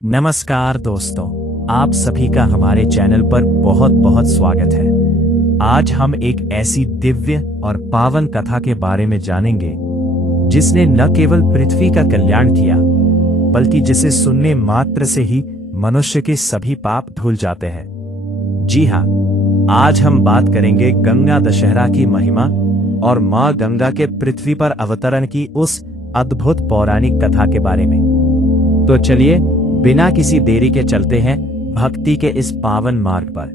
नमस्कार दोस्तों, आप सभी का हमारे चैनल पर बहुत बहुत स्वागत है। आज हम एक ऐसी दिव्य और पावन कथा के बारे में जानेंगे जिसने न केवल पृथ्वी का कल्याण किया, बल्कि जिसे सुनने मात्र से ही मनुष्य के सभी पाप धुल जाते हैं। जी हाँ, आज हम बात करेंगे गंगा दशहरा की महिमा और माँ गंगा के पृथ्वी पर अवतरण की उस अद्भुत पौराणिक कथा के बारे में। तो चलिए बिना किसी देरी के चलते हैं भक्ति के इस पावन मार्ग पर।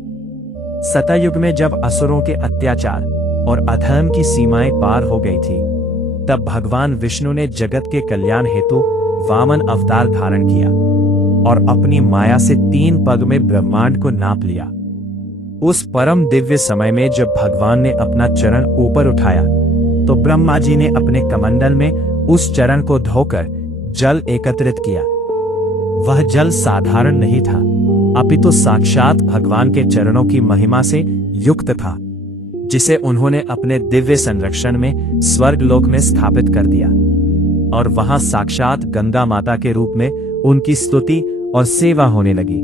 सतयुग में जब असुरों के अत्याचार और अधर्म की सीमाएं पार हो गई थी, तब भगवान विष्णु ने जगत के कल्याण हेतु वामन अवतार धारण किया और अपनी माया से 3 पग में ब्रह्मांड को नाप लिया। उस परम दिव्य समय में जब भगवान ने अपना चरण ऊपर उठाया, तो ब्रह्मा जी ने अपने कमंडल में उस चरण को धोकर जल एकत्रित किया। वह जल साधारण नहीं था, अपितु साक्षात भगवान के चरणों की महिमा से युक्त था, जिसे उन्होंने अपने दिव्य संरक्षण में स्वर्ग लोक में स्थापित कर दिया और वहां साक्षात गंगा माता के रूप में उनकी स्तुति और सेवा होने लगी।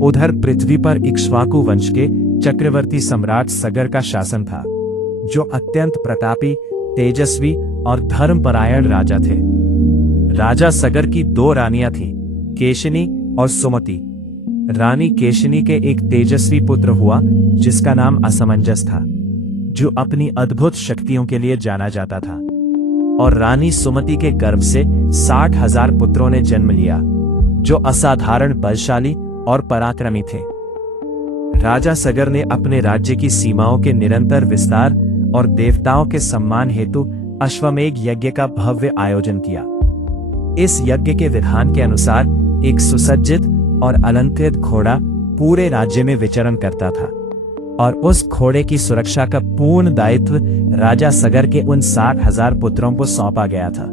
उधर पृथ्वी पर इक्ष्वाकु वंश के चक्रवर्ती सम्राट सगर का शासन था, जो अत्यंत प्रतापी, तेजस्वी और धर्मपरायण राजा थे। राजा सगर की 2 रानियां थीं, केशिनी और सुमति। रानी केशिनी के एक तेजस्वी पुत्र हुआ जिसका नाम असमंजस था, जो अपनी अद्भुत शक्तियों के लिए जाना जाता था, और रानी सुमति के गर्भ से 60,000 पुत्रों ने जन्म लिया, जो असाधारण बलशाली और पराक्रमी थे। राजा सगर ने अपने राज्य की सीमाओं के निरंतर विस्तार और देवताओं के सम्मान हेतु अश्वमेध यज्ञ का भव्य आयोजन किया। इस यज्ञ के विधान के अनुसार एक सुसज्जित और अलंकृत घोड़ा पूरे राज्य में विचरण करता था, और उस घोड़े की सुरक्षा का पूर्ण दायित्व राजा सगर के उन 60,000 पुत्रों को सौंपा गया था।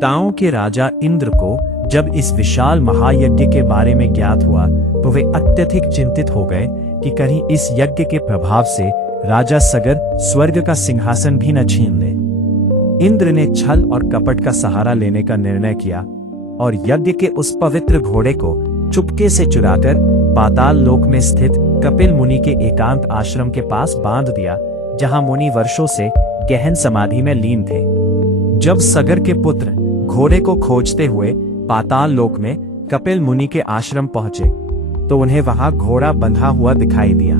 ताओं के राजा इंद्र को जब इस विशाल महायज्ञ के बारे में ज्ञात हुआ, तो वे अत्यधिक चिंतित हो गए कि कहीं इस यज्ञ के प्रभाव से राजा सगर स्वर्ग का सिंहासन भी न छीन ले। इंद्र ने छल और कपट का सहारा लेने का निर्णय किया और यज्ञ के उस पवित्र घोड़े को चुपके से चुराकर पाताल लोक में स्थित कपिल मुनि के एकांत आश्रम के पास बांध दिया, जहां मुनि वर्षों से गहन समाधि में लीन थे। जब सगर के पुत्र घोड़े को खोजते हुए पाताल लोक में कपिल मुनि के आश्रम पहुंचे, तो उन्हें वहां घोड़ा बंधा हुआ दिखाई दिया।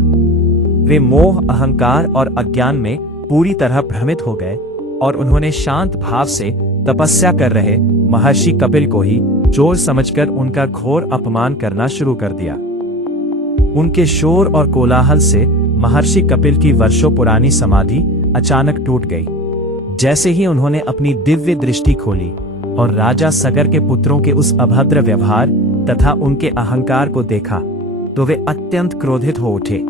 वे मोह, अहंकार और अज्ञान में पूरी तरह भ्रमित हो गए और उन्होंने शांत भाव से तपस्या कर रहे महर्षि कपिल को ही चोर समझकर उनका घोर अपमान करना शुरू कर दिया। उनके शोर और कोलाहल से महर्षि कपिल की वर्षों पुरानी समाधि अचानक टूट गई। जैसे ही उन्होंने अपनी दिव्य दृष्टि खोली और राजा सगर के पुत्रों के उस अभद्र व्यवहार तथा उनके अहंकार को देखा, तो वे अत्यंत क्रोधित हो उठे।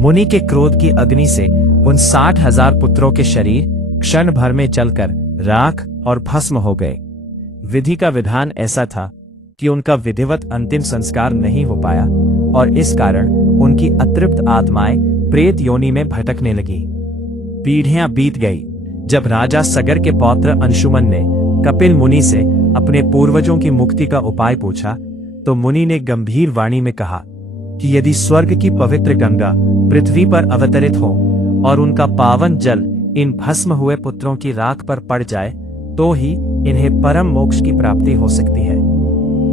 मुनि के क्रोध की अग्नि से उन 60,000 पुत्रों के शरीर क्षण भर में जलकर राख और भस्म हो गए। विधि का विधान ऐसा था कि उनका विधिवत अंतिम संस्कार नहीं हो पाया, और इस कारण उनकी अतृप्त आत्माएं प्रेत योनि में भटकने लगी। पीढ़ियां बीत गई। जब राजा सगर के पौत्र अंशुमन ने कपिल मुनि से अपने पूर्वजों की मुक्ति का उपाय पूछा, तो मुनि ने गंभीर वाणी में कहा कि यदि स्वर्ग की पवित्र गंगा पृथ्वी पर अवतरित हो और उनका पावन जल इन भस्म हुए पुत्रों की राख पर पड़ जाए, तो ही इन्हें परम मोक्ष की प्राप्ति हो सकती है।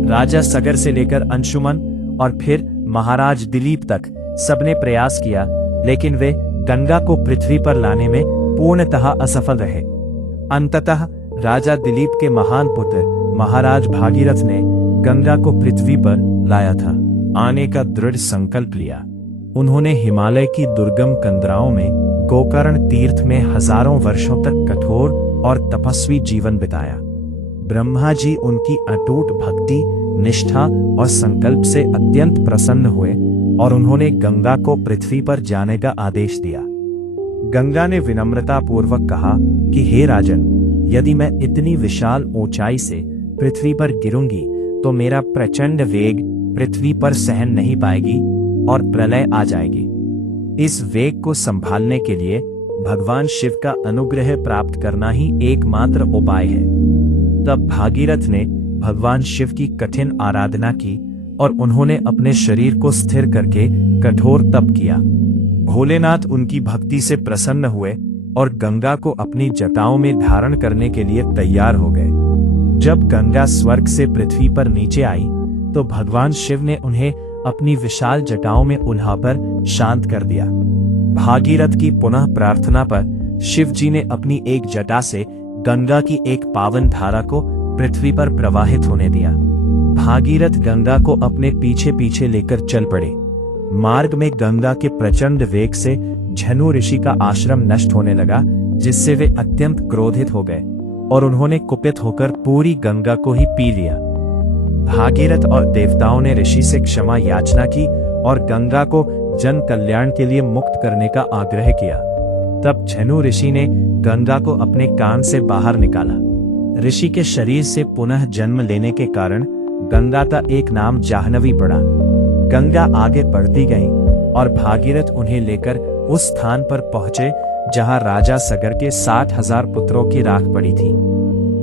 राजा सगर से लेकर अंशुमन और फिर महाराज दिलीप तक सबने प्रयास किया, लेकिन वे गंगा को पृथ्वी पर लाने में पूर्णतः असफल रहे। अंततः राजा दिलीप के महान पुत्र महाराज भागीरथ ने गंगा को पृथ्वी पर लाया था। आने का दृढ़ संकल्प लिया। उन्होंने हिमालय की दुर्गम कंदराओं में गोकर्ण तीर्थ में हजारों वर्षों तक कठोर और तपस्वी जीवन बिताया। ब्रह्मा जी उनकी अटूट भक्ति, निष्ठा और संकल्प से अत्यंत प्रसन्न हुए और उन्होंने गंगा को पृथ्वी पर जाने का आदेश दिया। गंगा ने विनम्रता पूर्वक कहा कि हे राजन, यदि मैं इतनी विशाल ऊंचाई से पृथ्वी पर गिरूंगी, तो मेरा प्रचंड वेग पृथ्वी पर सहन नहीं पाएगी और प्रलय आ जाएगी। इस वेग को संभालने के लिए भगवान शिव का अनुग्रह प्राप्त करना ही एकमात्र उपाय है। तब भागीरथ ने भगवान शिव की कठिन आराधना की और उन्होंने अपने शरीर को स्थिर करके कठोर तप किया। भोलेनाथ उनकी भक्ति से प्रसन्न हुए और गंगा को अपनी जटाओं में धारण करने के लिए तैयार हो गए। जब गंगा स्वर्ग से पृथ्वी पर नीचे आई तो भगवान शिव ने उन्हें अपनी विशाल जटाओं में उल्हाकर शांत कर दिया। भागीरथ की पुनः प्रार्थना पर शिव जी ने अपनी एक जटा से गंगा की एक पावन धारा को पृथ्वी पर प्रवाहित होने दिया। भागीरथ गंगा को अपने पीछे पीछे लेकर चल पड़े। मार्ग में गंगा के प्रचंड वेग से झनु ऋषि का आश्रम नष्ट होने लगा, जिससे वे अत्यंत क्रोधित हो गए और उन्होंने कुपित होकर पूरी गंगा को ही पी लिया। भागीरथ और देवताओं ने ऋषि से क्षमा याचना की और गंगा को जन कल्याण के लिए मुक्त करने का आग्रह किया। तब झनु ऋषि ने गंगा को अपने कान से बाहर निकाला। ऋषि के शरीर से पुनः जन्म लेने के कारण गंगा का एक नाम जाह्नवी पड़ा। गंगा आगे बढ़ती गई और भागीरथ उन्हें लेकर उस स्थान पर पहुंचे जहां राजा सगर के 60,000 पुत्रों की राख पड़ी थी।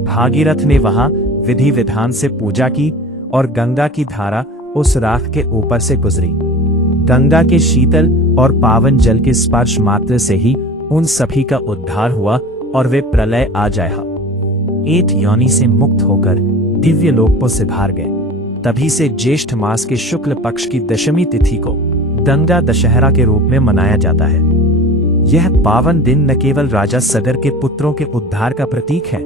भागीरथ ने वहां विधि विधान से पूजा की और गंगा की धारा उस राख के ऊपर से गुजरी। गंगा के शीतल और पावन जल के स्पर्श मात्र से ही उन सभी का उद्धार हुआ और वे प्रलय आ जाया एक योनि से मुक्त होकर दिव्य लोकों से बाहर गए। तभी से ज्येष्ठ मास के शुक्ल पक्ष की दशमी तिथि को गंगा दशहरा के रूप में मनाया जाता है। यह पावन दिन न केवल राजा सगर के पुत्रों के उद्धार का प्रतीक है,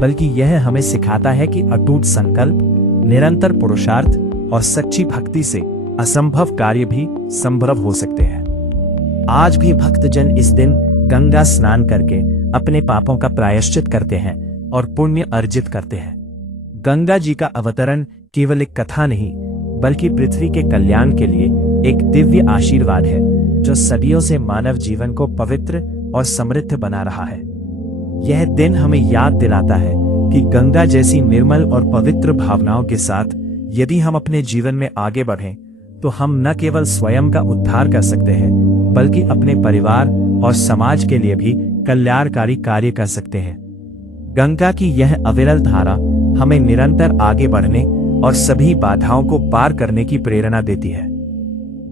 बल्कि यह हमें सिखाता है कि अटूट संकल्प, निरंतर पुरुषार्थ और सच्ची भक्ति से असंभव कार्य भी संभव हो सकते हैं। आज भी भक्तजन इस दिन गंगा स्नान करके अपने पापों का प्रायश्चित करते हैं और पुण्य अर्जित करते हैं। गंगा जी का अवतरण केवल एक कथा नहीं, बल्कि पृथ्वी के कल्याण के लिए एक दिव्य आशीर्वाद है, जो सदियों से मानव जीवन को पवित्र और समृद्ध बना रहा है। यह दिन हमें याद दिलाता है कि गंगा जैसी निर्मल और पवित्र भावनाओं के साथ यदि हम अपने जीवन में आगे बढ़ें, तो हम न केवल स्वयं का उद्धार कर सकते हैं, बल्कि अपने परिवार और समाज के लिए भी कल्याणकारी कार्य कर सकते हैं। गंगा की यह अविरल धारा हमें निरंतर आगे बढ़ने और सभी बाधाओं को पार करने की प्रेरणा देती है।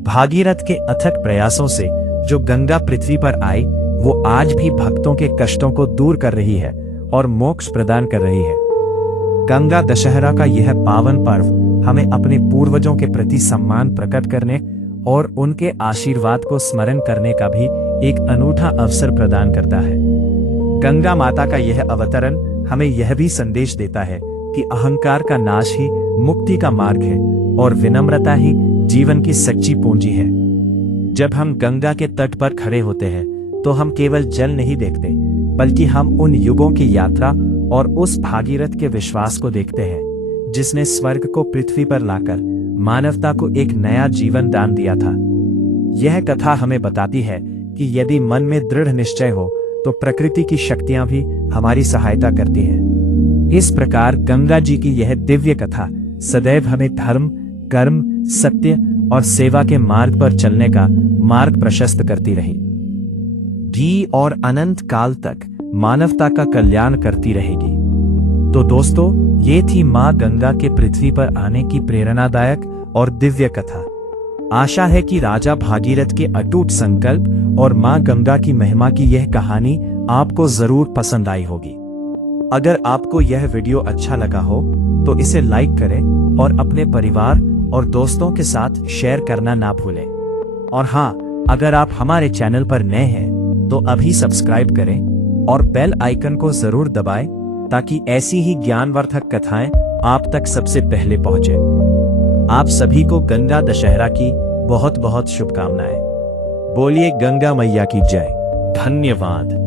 भागीरथ के अथक प्रयासों से जो गंगा पृथ्वी पर आई, वो आज भी भक्तों के कष्टों को दूर कर रही है और मोक्ष प्रदान कर रही है। गंगा दशहरा का यह पावन पर्व हमें अपने पूर्वजों के प्रति सम्मान प्रकट करने और उनके आशीर्वाद को स्मरण करने का भी एक अनूठा अवसर प्रदान करता है। गंगा माता का यह अवतरण हमें यह भी संदेश देता है कि अहंकार का नाश ही मुक्ति का मार्ग है और विनम्रता ही जीवन की सच्ची पूंजी है। जब हम गंगा के तट पर खड़े होते हैं, तो हम केवल जल नहीं देखते, बल्कि हम उन युगों की यात्रा और उस भागीरथ के विश्वास को देखते हैं, जिसने स्वर्ग को पृथ्वी पर लाकर मानवता को एक नया जीवन दान दिया था। यह कथा हमें बताती है कि यदि मन में दृढ़ निश्चय हो, तो प्रकृति की शक्तियां भी हमारी सहायता करती हैं। इस प्रकार गंगा जी की यह दिव्य कथा सदैव हमें धर्म, कर्म, सत्य और सेवा के मार्ग पर चलने का मार्ग प्रशस्त करती रही और अनंत काल तक मानवता का कल्याण करती रहेगी। तो दोस्तों, ये थी मां गंगा के पृथ्वी पर आने की प्रेरणादायक और दिव्य कथा। आशा है कि राजा भागीरथ के अटूट संकल्प और मां गंगा की महिमा की यह कहानी आपको जरूर पसंद आई होगी। अगर आपको यह वीडियो अच्छा लगा हो, तो इसे लाइक करें और अपने परिवार और दोस्तों के साथ शेयर करना ना भूलें। और हाँ, अगर आप हमारे चैनल पर नए हैं, तो अभी सब्सक्राइब करें और बेल आइकन को जरूर दबाएं, ताकि ऐसी ही ज्ञानवर्धक कथाएं आप तक सबसे पहले पहुंचे। आप सभी को गंगा दशहरा की बहुत बहुत शुभकामनाएं। बोलिए गंगा मैया की जय। धन्यवाद।